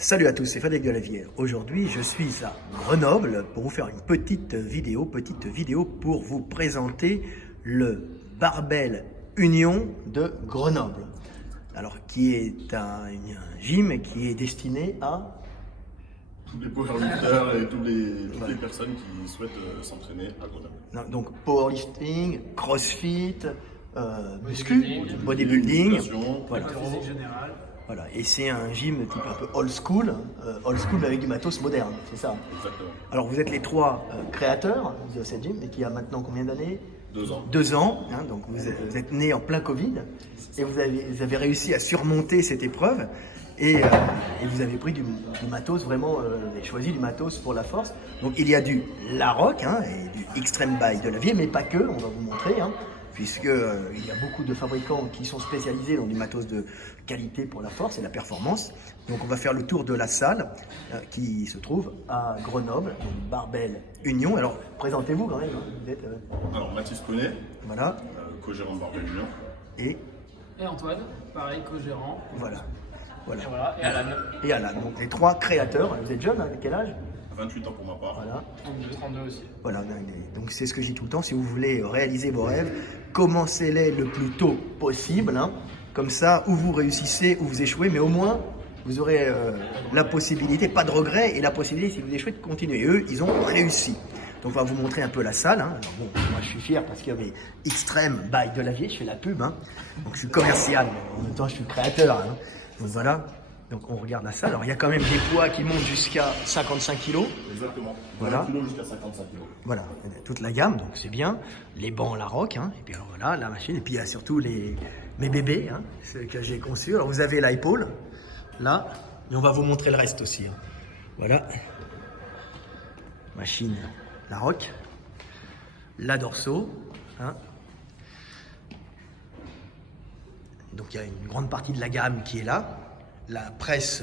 Salut à tous, c'est Frédéric Delavière. Aujourd'hui, je suis à Grenoble pour vous faire une petite vidéo pour vous présenter le Barbell Union de Grenoble. Alors, qui est un gym qui est destiné à tous les powerlifters et toutes les personnes qui souhaitent s'entraîner à Grenoble. donc powerlifting, crossfit, muscu, bodybuilding, voilà. Physique générale. Voilà, et c'est un gym type un peu old school avec du matos moderne, c'est ça. Exactement. Alors vous êtes les trois créateurs de cette gym, mais qui a maintenant combien d'années? 2 ans. 2 ans, hein, donc vous êtes nés en plein Covid, et vous avez réussi à surmonter cette épreuve, et vous avez pris du matos, vraiment, vous avez choisi du matos pour la force. Donc il y a du Larock et du Extreme by Delavière, mais pas que, on va vous montrer, puisque il y a beaucoup de fabricants qui sont spécialisés dans du matos de qualité pour la force et la performance. Donc on va faire le tour de la salle qui se trouve à Grenoble, donc Barbell Union. Alors présentez-vous quand même, vous êtes Alors Mathis Poney, voilà, co-gérant de Barbell Union. et Antoine, pareil, co-gérant. voilà. Et Alan, Et Alan, donc les trois créateurs. Vous êtes jeune, quel âge? 28 ans pour ma part. Voilà. 32 aussi. Voilà, donc c'est ce que je dis tout le temps, si vous voulez réaliser vos rêves, commencez-les le plus tôt possible, comme ça, ou vous réussissez, ou vous échouez, mais au moins, vous aurez la possibilité, pas de regret, et la possibilité, si vous échouez, de continuer. Et eux, ils ont réussi. Donc on va vous montrer un peu la salle. Alors bon, moi je suis fier parce qu'il y avait Extreme by Delavière, je fais la pub, donc je suis commercial, mais en même temps je suis créateur. Donc voilà. Donc on regarde la salle. Alors il y a quand même des poids qui montent jusqu'à 55 kg. Exactement. Voilà. 20 kg jusqu'à 55 kg. Voilà, toute la gamme, donc c'est bien. Les bancs Larock, et puis alors voilà, la machine. Et puis il y a surtout mes bébés, ceux que j'ai conçus. Alors vous avez l'épaule, là, mais on va vous montrer le reste aussi. Voilà. Machine Larock. La dorso. Donc il y a une grande partie de la gamme qui est là. La presse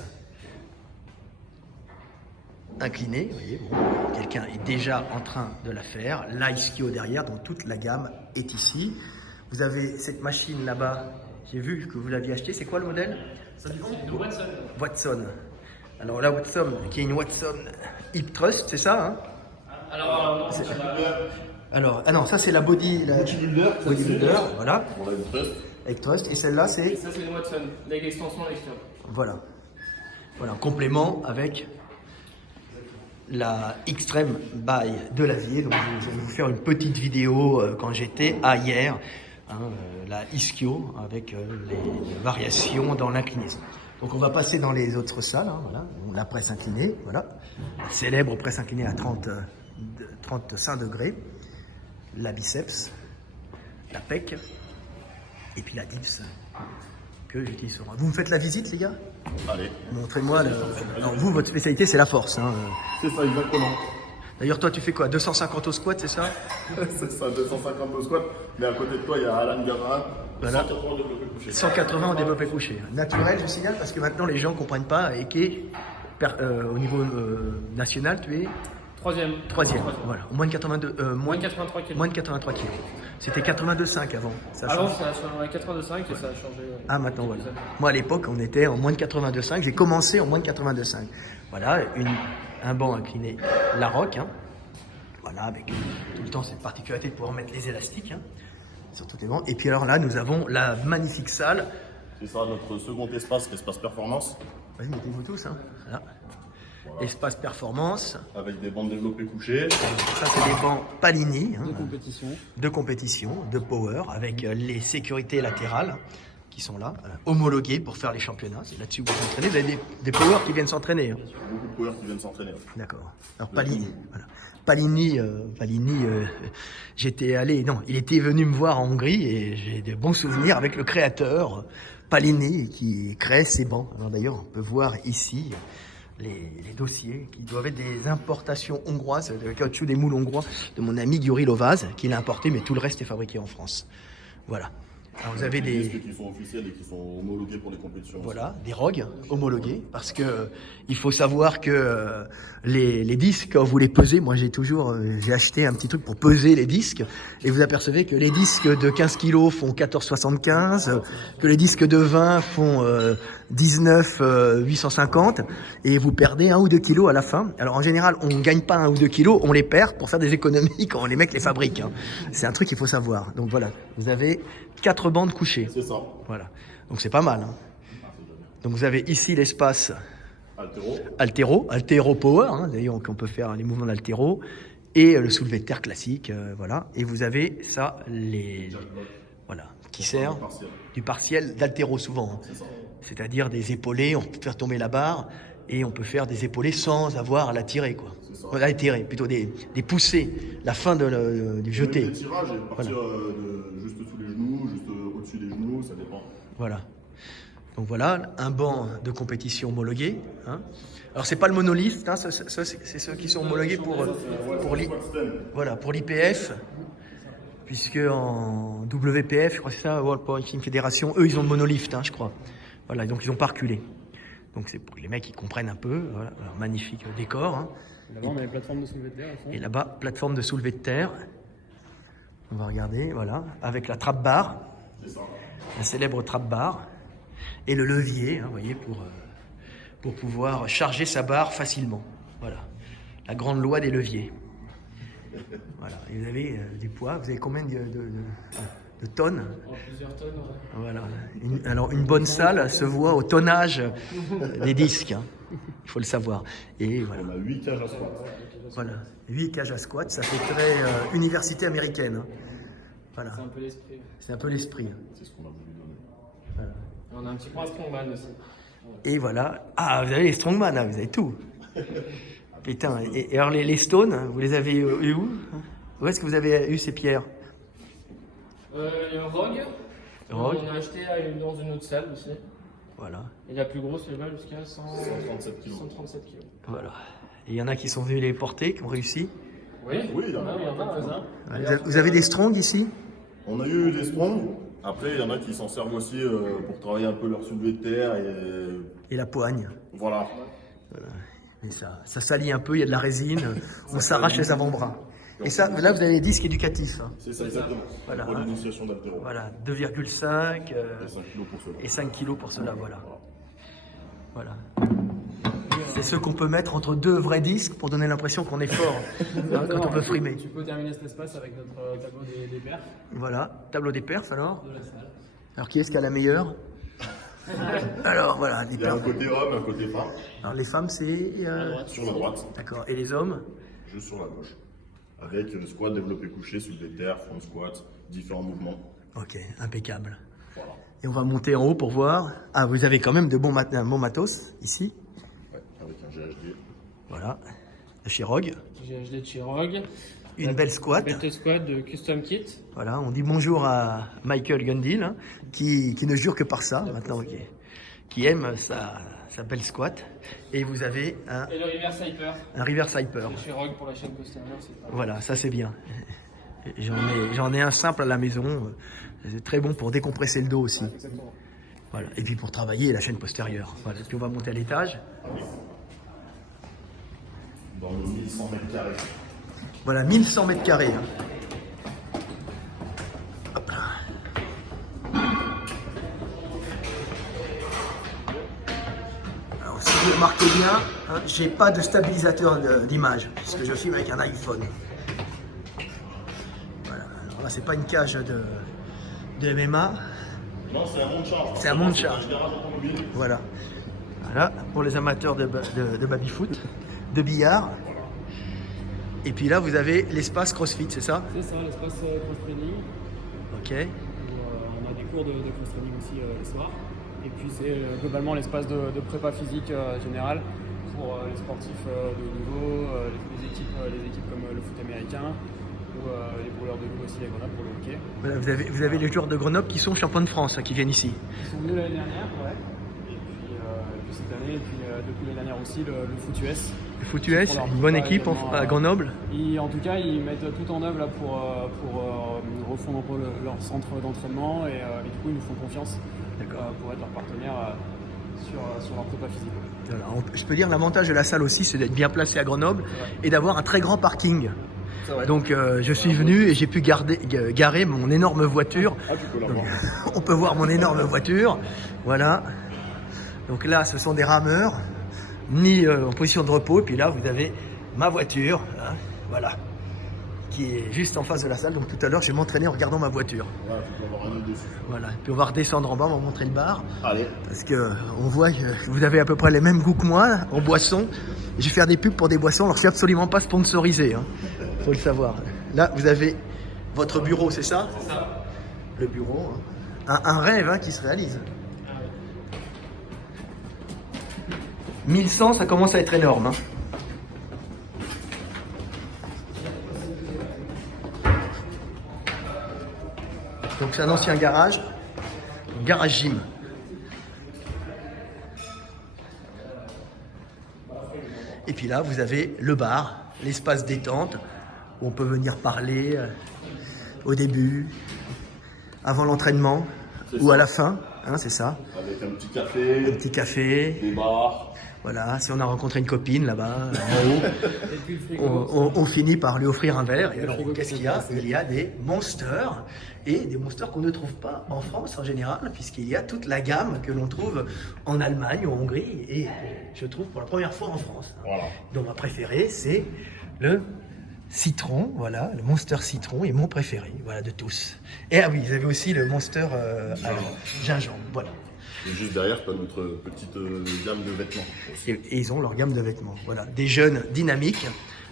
inclinée, vous voyez, bon, quelqu'un est déjà en train de la faire. L'ischio derrière, donc toute la gamme est ici. Vous avez cette machine là-bas, j'ai vu que vous l'aviez acheté. C'est quoi le modèle? C'est une Watson. Watson. Alors la Watson, qui est une Watson Hip Thrust, c'est ça, Alors, non, Alors, ah non, ça c'est la bodybuilder, voilà, On a une trust. avec Thrust. Et celle-là c'est, ça c'est une Watson, avec extension à l'extérieur. voilà, en complément avec la Extreme by Delavière. Donc je vais vous faire une petite vidéo quand j'étais à hier, la ischio avec les variations dans l'inclinaison. Donc on va passer dans les autres salles, voilà, la presse inclinée, voilà, la célèbre presse inclinée à 35 degrés, la biceps, la pec, et puis la dips que j'utilise souvent. Vous me faites la visite, les gars? Allez. Montrez-moi. Alors vous, votre spécialité, c'est la force. C'est ça, exactement. D'ailleurs, toi, tu fais quoi? 250 au squat, c'est ça? C'est ça, 250 au squat. Mais à côté de toi, il y a Alan Garin, Voilà. 180 de développé couché. 180 au développé couché. Naturel, je signale, parce que maintenant, les gens ne comprennent pas. Et au niveau national, tu es Troisième. Voilà, au moins de 82, Moins de 83 kg. moins de 83 kg. C'était 82,5 avant. Ça Alors, change. ça a changé à 82,5 et ça a changé. Ah, maintenant, voilà. Moi, à l'époque, on était en moins de 82,5. J'ai commencé en moins de 82,5. Voilà, un banc incliné Larock. Voilà, avec tout le temps cette particularité de pouvoir mettre les élastiques sur toutes les bancs. Et puis alors là, nous avons la magnifique salle. C'est ça, notre second espace, l'espace performance. Vas-y, mettez-vous tous. Voilà. Voilà. Espace performance. Avec des bandes développées couchées. Ça, c'est des bancs Palini. Compétition. De compétition, de power, avec les sécurités latérales qui sont là, homologuées pour faire les championnats. C'est là-dessus que vous vous entraînez. Vous avez des powers qui viennent s'entraîner. Beaucoup de power qui viennent s'entraîner. D'accord. Alors Palini, voilà. Palini, j'étais allé, non, il était venu me voir en Hongrie et j'ai de bons souvenirs avec le créateur Palini qui crée ces bancs. Alors d'ailleurs, on peut voir ici les dossiers qui doivent être des importations hongroises, de caoutchouc des moules hongrois de mon ami Gyuri Lovaz qui l'a importé, mais tout le reste est fabriqué en France. Voilà. Alors vous avez Des des, disques qui sont officiels et qui sont homologués pour les compétitions. voilà, des ROG homologués, parce que il faut savoir que les disques, quand vous les pesez, moi j'ai acheté un petit truc pour peser les disques, et vous apercevez que les disques de 15 kg font 14,75, que les disques de 20 font 19,850, et vous perdez 1 ou 2 kilos à la fin. Alors en général, on ne gagne pas 1 ou 2 kilos, on les perd pour faire des économies quand les mecs les fabriquent. Hein. C'est un truc qu'il faut savoir. Donc voilà, vous avez 4 bandes couchées. C'est ça. Voilà, donc c'est pas mal. Hein. Donc vous avez ici l'espace Altéro. altéro power, hein, d'ailleurs on peut faire les mouvements d'altéro, et le soulevé de terre classique, voilà. Et vous avez ça, voilà, qui sert du partiel d'altéro souvent. Hein. C'est ça. C'est-à-dire des épaulés, on peut faire tomber la barre, et on peut faire des épaulés sans avoir à la tirer, quoi. À la tirer, plutôt des poussées, la fin du jeté. Le tirage et partir juste sous les genoux, juste au-dessus des genoux, ça dépend. Voilà. Donc voilà, un banc de compétition homologué. Hein. Alors c'est pas le monolithe, hein, c'est ceux qui sont homologués pour l'IPF, puisque en WPF, je crois que c'est ça, World Powerlifting Federation, eux ils ont le monolithe, hein, je crois. Voilà, donc ils n'ont pas reculé. Donc c'est pour les mecs qui comprennent un peu. Voilà, alors, magnifique décor. Hein. Là-bas, on a les plateformes de soulevé de terre. Et là-bas, plateforme de soulevé de terre. On va regarder, voilà, avec la trappe barre, la célèbre trappe barre, et le levier, hein, vous voyez, pour pouvoir charger sa barre facilement. Voilà, la grande loi des leviers. Voilà, et vous avez du poids. Vous avez combien de tonnes? Plusieurs tonnes, ouais. Voilà. Alors une bonne salle se voit au tonnage des disques. Hein. Il faut le savoir. Et voilà. On a 8 cages à squat. Voilà, 8 cages à squat, ça fait très université américaine. Hein. Voilà. C'est un peu l'esprit. C'est un peu l'esprit. Hein. C'est ce qu'on a voulu donner. Voilà. Et on a un petit point strongman aussi. Et voilà. Ah, vous avez les strongman, hein, vous avez tout. Putain. Et alors les stones, vous les avez eu où? Où est-ce que vous avez eu ces pierres? Rogue. Rogue. On a acheté dans une autre salle aussi. Voilà. Et la plus grosse, elle va jusqu'à 137 kg. 137 kg. Voilà. Et il y en a qui sont venus les porter, qui ont réussi. Oui, Oui, il y en a. il y en a, ça. Vous avez des strongs ici? On a eu des strongs. Après, il y en a qui s'en servent aussi pour travailler un peu leur soulevé de terre. Et la poigne. Voilà. Et ça salit un peu, il y a de la résine, on s'arrache les avant-bras. Et ça, là, vous avez les disques éducatifs. Hein. C'est ça, exactement. Voilà. Pour l'initiation d'altéro. Voilà, 2,5 Et 5 kg pour cela. et 5 kg pour cela, voilà. Voilà. C'est ceux qu'on peut mettre entre deux vrais disques pour donner l'impression qu'on est fort hein, quand on veut frimer. Tu peux terminer cet espace avec notre tableau des perfs Voilà, tableau des perfs alors. de la salle. Alors qui est-ce qui a la meilleure? Alors voilà, les Il y a un perfs. côté homme, un côté femme. Alors les femmes c'est... Sur la droite, D'accord, et les hommes? juste sur la gauche. Avec squat, développé couché, soulevé de terre, front squat, différents mouvements. Ok, impeccable. Voilà. Et on va monter en haut pour voir. Ah, vous avez quand même de bons matos ici. Ouais, avec un GHD. Voilà, de chez Rogue. GHD de chez Rogue. Une belle squat. Belt squat de Custom Kit. Voilà, on dit bonjour à Michael Gundil, hein, qui ne jure que par ça, maintenant, qui aime sa belle squat. Et vous avez Et le reverse hyper. un reverse hyper. De chez Rogue pour la chaîne postérieure. C'est pas Voilà, ça c'est bien. J'en ai un simple à la maison. C'est très bon pour décompresser le dos aussi. exactement. Voilà. Et puis pour travailler la chaîne postérieure. Voilà. Puis on va monter à l'étage. Dans le 1100 mètres carrés. Voilà, 1100 mètres carrés. Hein. Hop là. Alors, si vous remarquez bien, hein, j'ai pas de stabilisateur d'image, puisque je filme avec un iPhone. Voilà. Alors là, c'est pas une cage de MMA. Non, c'est un monte charge. C'est un monte charge. C'est un garage automobile. Voilà. Voilà, pour les amateurs de baby-foot, de billard. Et puis là, vous avez l'espace CrossFit, c'est ça? C'est ça, l'espace cross-training. Ok. On a des cours de cross-training aussi le soir. Et puis c'est globalement l'espace de prépa physique générale pour les sportifs de haut niveau, les équipes comme le foot américain ou les brûleurs de loup aussi à Grenoble pour le hockey. Voilà, vous avez les joueurs de Grenoble qui sont champions de France, hein, qui viennent ici. Ils sont venus l'année dernière, ouais. Et puis cette année, et puis depuis l'année dernière aussi, le foot US Foutuès, Pour leur une bonne prépa équipe également, à Grenoble. En tout cas, ils mettent tout en œuvre là, pour refondre un peu leur centre d'entraînement et du coup, ils nous font confiance pour être leur partenaire sur leur prépa physique. Voilà, je peux dire l'avantage de la salle aussi, c'est d'être bien placé à Grenoble et d'avoir un très grand parking. Donc je suis venu et j'ai pu garer mon énorme voiture. Ah, tu peux la voir. On peut voir mon énorme voiture. Voilà. Donc là, ce sont des rameurs, mis en position de repos. Et puis là, vous avez ma voiture, hein, voilà, qui est juste en face de la salle. Donc tout à l'heure, je vais m'entraîner en regardant ma voiture. Voilà, tu peux avoir un œil dessus. Voilà. Puis on va redescendre en bas, on va montrer le bar. Allez. Parce que on voit que vous avez à peu près les mêmes goûts que moi en boissons. Je vais faire des pubs pour des boissons, alors je suis absolument pas sponsorisé. Hein. Faut le savoir. Là, vous avez votre bureau, c'est ça? C'est ça. Le bureau. Hein. Un rêve hein, qui se réalise. 1100, ça commence à être énorme. Hein. Donc c'est un ancien garage, garage gym. Et puis là, vous avez le bar, l'espace détente, où on peut venir parler au début, avant l'entraînement ou à la fin, hein, c'est ça. Avec un petit café, Un petit café, des bars. voilà, si on a rencontré une copine là-bas, en haut, Et puis le frigo. on finit par lui offrir un verre. Et alors, qu'est-ce qu'il y a? Il y a des monsters, et des monsters qu'on ne trouve pas en France en général, puisqu'il y a toute la gamme que l'on trouve en Allemagne ou en Hongrie, et je trouve pour la première fois en France. Voilà. Donc ma préférée, c'est le citron, voilà, le Monster citron est mon préféré, voilà, de tous. Et ah oui, vous avez aussi le Monster à gingembre, voilà. Et juste derrière, tu as notre petite gamme de vêtements. Et ils ont leur gamme de vêtements, voilà, des jeunes dynamiques,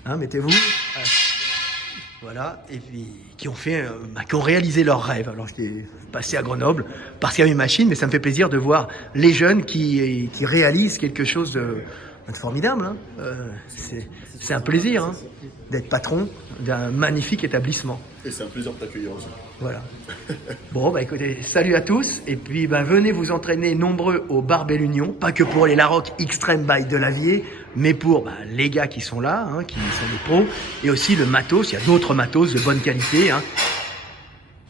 hein, mettez-vous, voilà, et puis qui ont réalisé leur rêve. Alors je suis passé à Grenoble parce qu'il y a une machine, mais ça me fait plaisir de voir les jeunes qui réalisent quelque chose de formidable. Hein. C'est un plaisir hein, d'être patron d'un magnifique établissement. Et c'est un plaisir de t'accueillir aussi. Voilà. Bon, bah écoutez, salut à tous. Et puis, bah, venez vous entraîner nombreux au Barbell Union. Pas que pour les Larocque Extreme by Delavier, mais pour les gars qui sont là, hein, qui sont des pros. Et aussi le matos. Il y a d'autres matos de bonne qualité. Hein.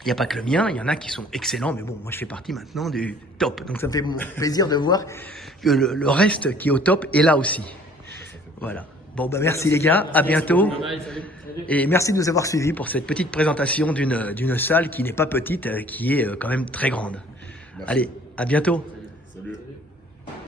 Il n'y a pas que le mien, il y en a qui sont excellents. Mais bon, moi, je fais partie maintenant du top. Donc, ça me fait plaisir de voir que le reste qui est au top est là aussi. Voilà. Bon, bah merci les gars. À bientôt. Et merci de nous avoir suivis pour cette petite présentation d'une salle qui n'est pas petite, qui est quand même très grande. Merci. Allez, à bientôt.